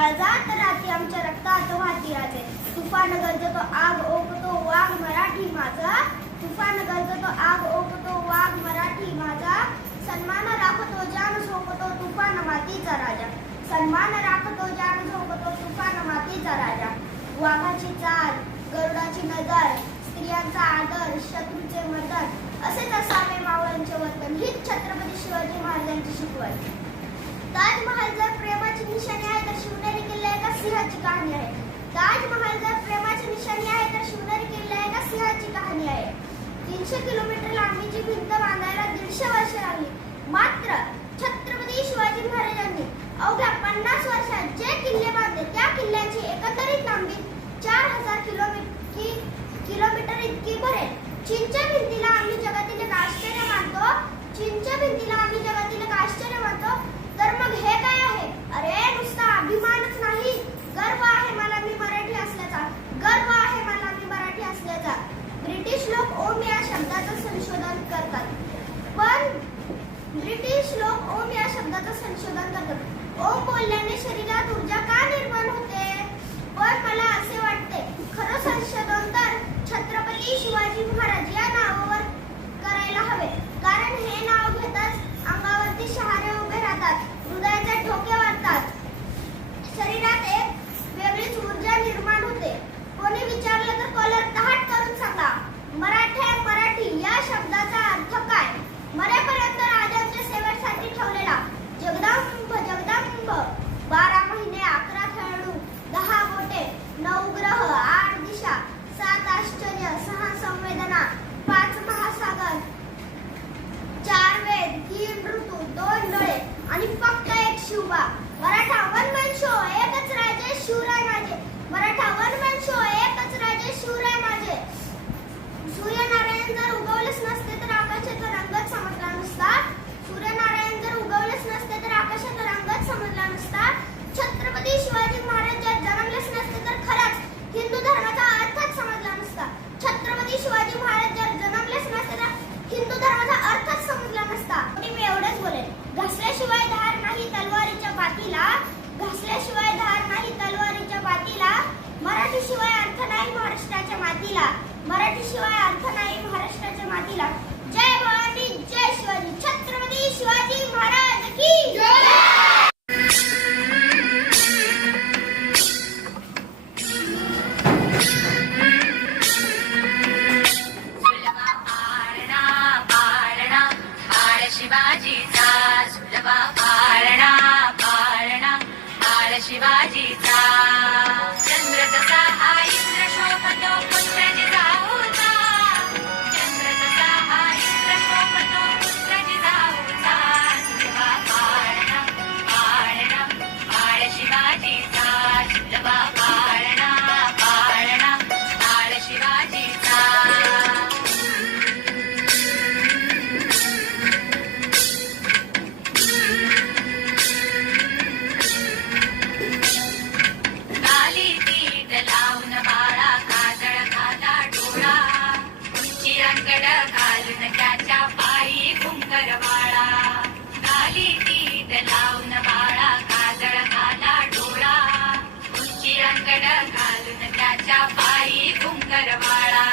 काळजात राहते आमच्या रक्तात वाहती राहते. तुफान गरजतो आग ओकतो वाघ मराठी माझा. तुफान गरजतो आग ओकतो वाघ मराठी माझा. सन्मान राखतो जान झोपतो तुफान मातीचा राजा. सन्मान राखतो जान झोपतो तुफान मातीचा राजा. वाघाची चाल, गरुडाची नजर, स्त्रियांचा आदर, शत्रूचे मर्दन, असेच असावे मावळ्यांचे वर्तन. हीच छत्रपती शिवाजी महाराजांची शिकवण. ताजमहाल जर प्रेमाची निशाणी आहे तर शिवनेरी किल्ला एका सिंहाची कहाणी आहे. ताजमहाल जर प्रेमाची निशाणी आहे तर शिवनेरी किल्ला एका सिंहाची कहाणी आहे. 300 किलोमीटर लांबीची भिंत बांधायला 150 वर्षे लागली. मात्र छत्रपती शिवाजी महाराजांनी अवघ्या 50 वर्षात जे किल्ले बांधले त्या किल्ल्याची एकंदरीत लांबी 4000 किलोमीटर इतकी भरेल. चीनच्या भिंतीला आम्ही जगातील एक आश्चर्य मानतो. चीनच्या भिंतीला आम्ही जगातील एक आश्चर्य मानतो. तर मग हे काय आहे? अरे नुसता अभिमानच नाही, गर्व आहे मला मी मराठी असल्याचा. गर्व आहे मला मी मराठी असल्याचा. ब्रिटिश लोक ओम या शब्दाचं संशोधन करतात. ओम बोलल्याने शरीरात ऊर्जा का निर्माण होते? पण मला असे वाटते खरं संशोधन तर छत्रपती शिवाजी महाराज या नावावर करायला हवे. कारण हे नाव घेताच अंगावरती शहारे उभे राहतात, हृदयाचे ठोके वाढतात, शरीरात एक वेगळीच ऊर्जा निर्माण होते. कोणी विचारलं तर कॉलर तहाट करून सांगा, मराठी या शब्दाचा अर्थ काय? मरेपर्यंत राजांच्या सेवेसाठी ठेवलेला जगदंब जगदंब. 12 महिने 11 खेळाडू, 10 बोटे, 9 ग्रह, 8 दिशा, 7 आश्चर्य, 6 संवेदना, 5 महासागर, 4 वेद, 3 ऋतू, 2 डोळे आणि फक्त एक Shivba. Maratha one man show, एकच राजे शिवराय माझे. मराठा वन मॅन शो, एकच राजे शिवराय माझे. सूर्यनारायण जर उगवलेच नसते तर आकाशाचा रंगच समजला नसता. सूर्यनारायण जर उगवलेच नसते तर आकाशाचा रंगच समजला नसता. छत्रपती शिवाजी महाराज जर जन्मलेच नसते तर खरंच हिंदू धर्माचा अर्थच समजला नसता. छत्रपती शिवाजी महाराज जर जन्मलेच नसते तर हिंदू धर्माचा अर्थच समजला नसता. मी एवढंच बोलेन. घासल्याशिवाय धार नाही तलवारीच्या पाठीला. घासल्याशिवाय धार नाही तलवारीच्या पाठीला. मराठीशिवाय अर्थ नाही महाराष्ट्राच्या मातीला. मराठीशिवाय अर्थ नाही महाराष्ट्राच्या मातीला. जय भवानी, जय शिवाजी. छत्रपती शिवाजी महाराज की जय. शिवाजीचा चंद्र जसा हा इंद्र शोभतो पुत्र जिजाऊचा. चंद्र जसा हा इंद्र शोभतो पुत्र जिजाऊचा. शुलभा पाळणा पाळणा पाळ शिवाजीचा. शुलभा पाळणा पाळणा पाळ शिवाजीचा. घालून त्याच्या पायी घुंगरवाळा. काली तीत लावून बाळा काजळ घाला डोळा. उंची अंगड घालून त्याच्या पायी घुंगरवाळा.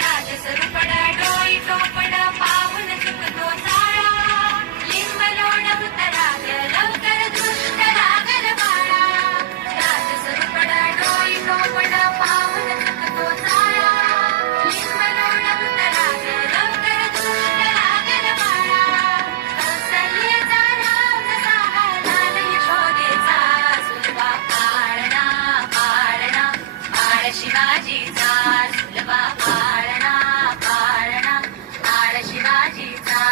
राजसरुपड डोई टोपड पाहून चुकतो चाळा. लिंब लोणवत राग लवकर दृष्ट लागल बाळा. राजसरुपड डोई टोपड पाहून चुकतो चाळा. लिंब लोणवत राग लवकर दृष्ट लागल बाळा. कौसल्यचा राम जसा लाल यशोदेचा. सुलभा पाळणा पाळणा पाळ शिवाजीचा. सुलभा पाळणा पाळणा पाळ शिवाजीचा.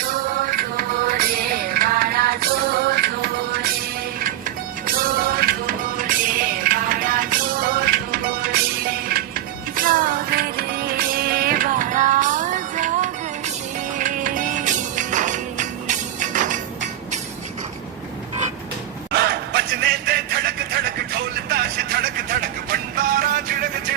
जो जो रे बाळा जो जो रे. जो जो रे बाळा जो जो रे. जाग रे बाळा जाग रे. बजने ते धड़क धड़क ढोल ताश धड़क धड़क भंडारा चिड़क चिड़क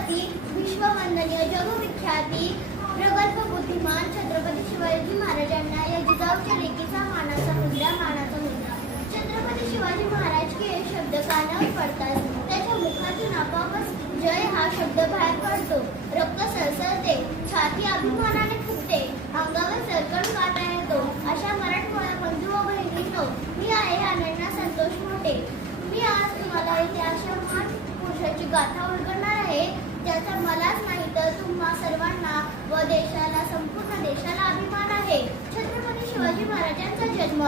छत्रपती विश्ववंदनीय जगविख्याती प्रगल्भ बुद्धिमान छत्रपती शिवाजी महाराजांना या जिजाऊच्या लेकीचा मानाचा मुद्रा छत्रपती शिवाजी महाराज के हे शब्द कानावर पडतात त्याच्या मुखातून आपोआपच जय हा शब्द बाहेर पडतो. रक्त सळसळते, छाती अभिमानाने फुटते, अंगावर सरकण काटा येतो. अशा मराठमोळ्या बंधू व बहिणींनो, मी आहे अनन्या संतोष मोठे. मी आज तुम्हाला इथे अशा महान पुरुषाची गाथा उलगडणार आहे ज्याचा मलाच नाही तर तुम्हा सर्वांना व देशाला, संपूर्ण देशाला अभिमान आहे. छत्रपती शिवाजी महाराजांचा जन्म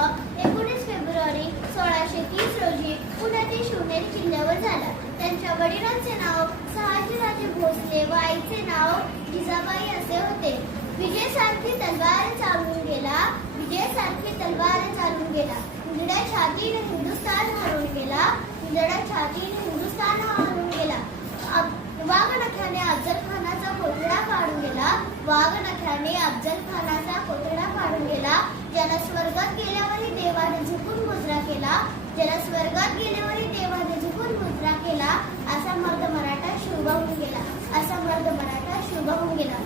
19 फेब्रुवारी 1630 रोजी पुण्यातील शिवनेरी किल्ल्यावर झाला. त्यांच्या वडिलांचे नाव शहाजीराजे भोसले व आईचे नाव जिजाबाई असे होते. विजयासारखी तलवार चालून गेला. उजड्या छातीने हिंदुस्थान हरवून गेला. वाघनख्याने अफजल खानाचा कोथळा फाडून गेला. ज्याला स्वर्गात गेल्यावरही देवाने झुकून मुजरा केला. असा मर्द मराठा शिवबा होऊन गेला.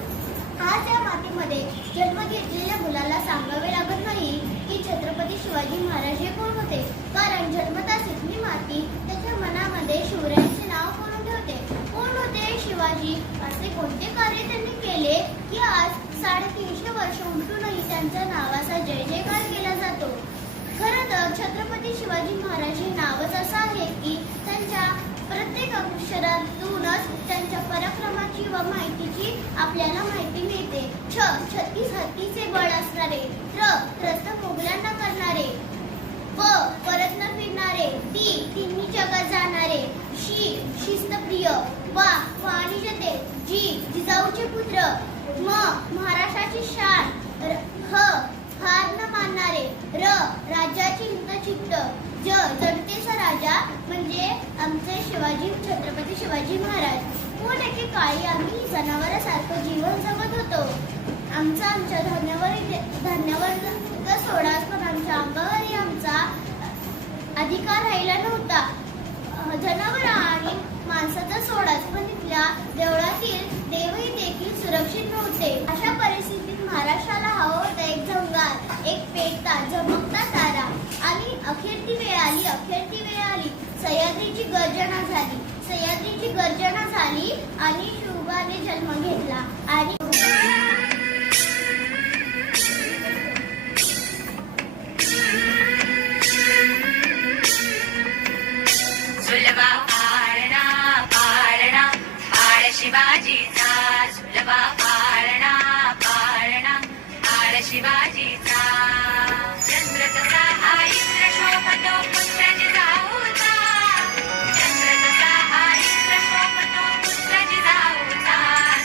आज या मातीमध्ये जन्म घेतलेल्या मुलाला सांगावे लागत नाही की छत्रपती शिवाजी महाराज हे कोण होते, कारण जन्मताच इथली माती त्याच्या मनामध्ये शिवरायांचे नाव कोण ठेवते. कोण होते शिवाजी, असे कोणते कार्य त्यांनी केले की आज 350 वर्ष उलटूनही त्यांच्या नावाचा जय जयकार केला जातो. खरं तर छत्रपती शिवाजी महाराज हे नावच असं आहे की त्यांच्या प्रत्येक अक्षरातूनच त्यांच्या पराक्रमाची व माहितीची आपल्याला माहिती मिळते. 36 हत्तीचे बळ असणारे, त्रस्त मोगलांना करणारे, परत न फिरणारे, तिन्ही जगात जाणारे, शिस्तप्रिय, वाणिज्यते, जिजाऊचे पुत्र, महाराष्ट्राची शान, हार न मानणारे, राज्याचे हितचित्त, जनतेचा राजा म्हणजे आमचे छत्रपती शिवाजी महाराज. पण एकेकाळी आम्ही जनावरांसारखं जीवन जगत होतो. आमच्या धान्यावर तर सोडाच, पण आमच्या अंगावरही आमचा अधिकार राहिला नव्हता. जनावर आणि माणसाचा सोडाच, पण इथल्या देवळातील देवही देखील सुरक्षित नव्हते. अशा परिस्थितीत महाराष्ट्राला हवं होतं एक झंगार, एक पेटता झमकता तारा. आणि अखेर ती वेळ आली. सह्याद्रीची गर्जना झाली आणि शिवबाने जन्म घेतला. आणि झुलवा पाळणा शिवाजीचा, झुलवा पाळणा शिवाजीचा. चंद्र तसा हा इंद्र शोभतो पुत्र जिजाऊचा. चंद्र तसा हा इंद्र शोभतो पुत्र जिजाऊचा.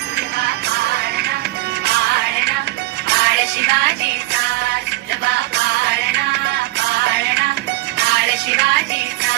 झुलवा पाळणा शिवाजीचा, झुलवा पाळणा शिवाजीचा.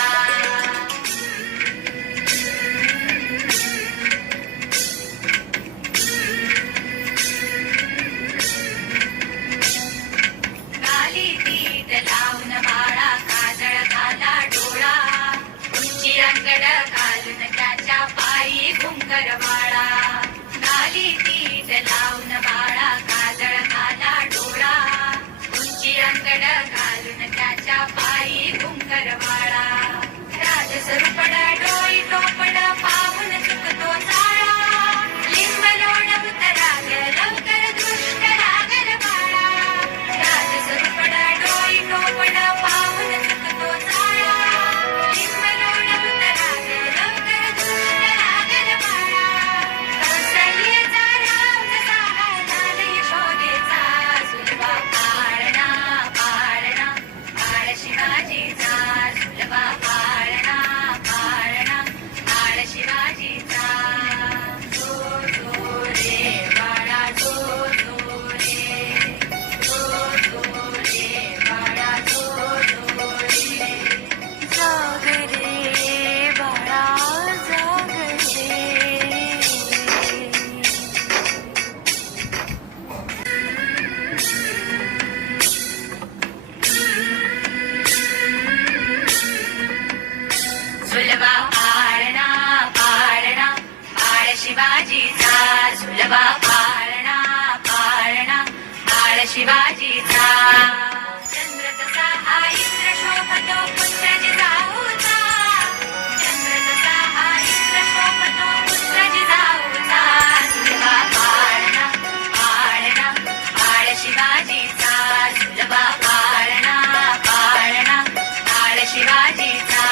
शिवाजीचा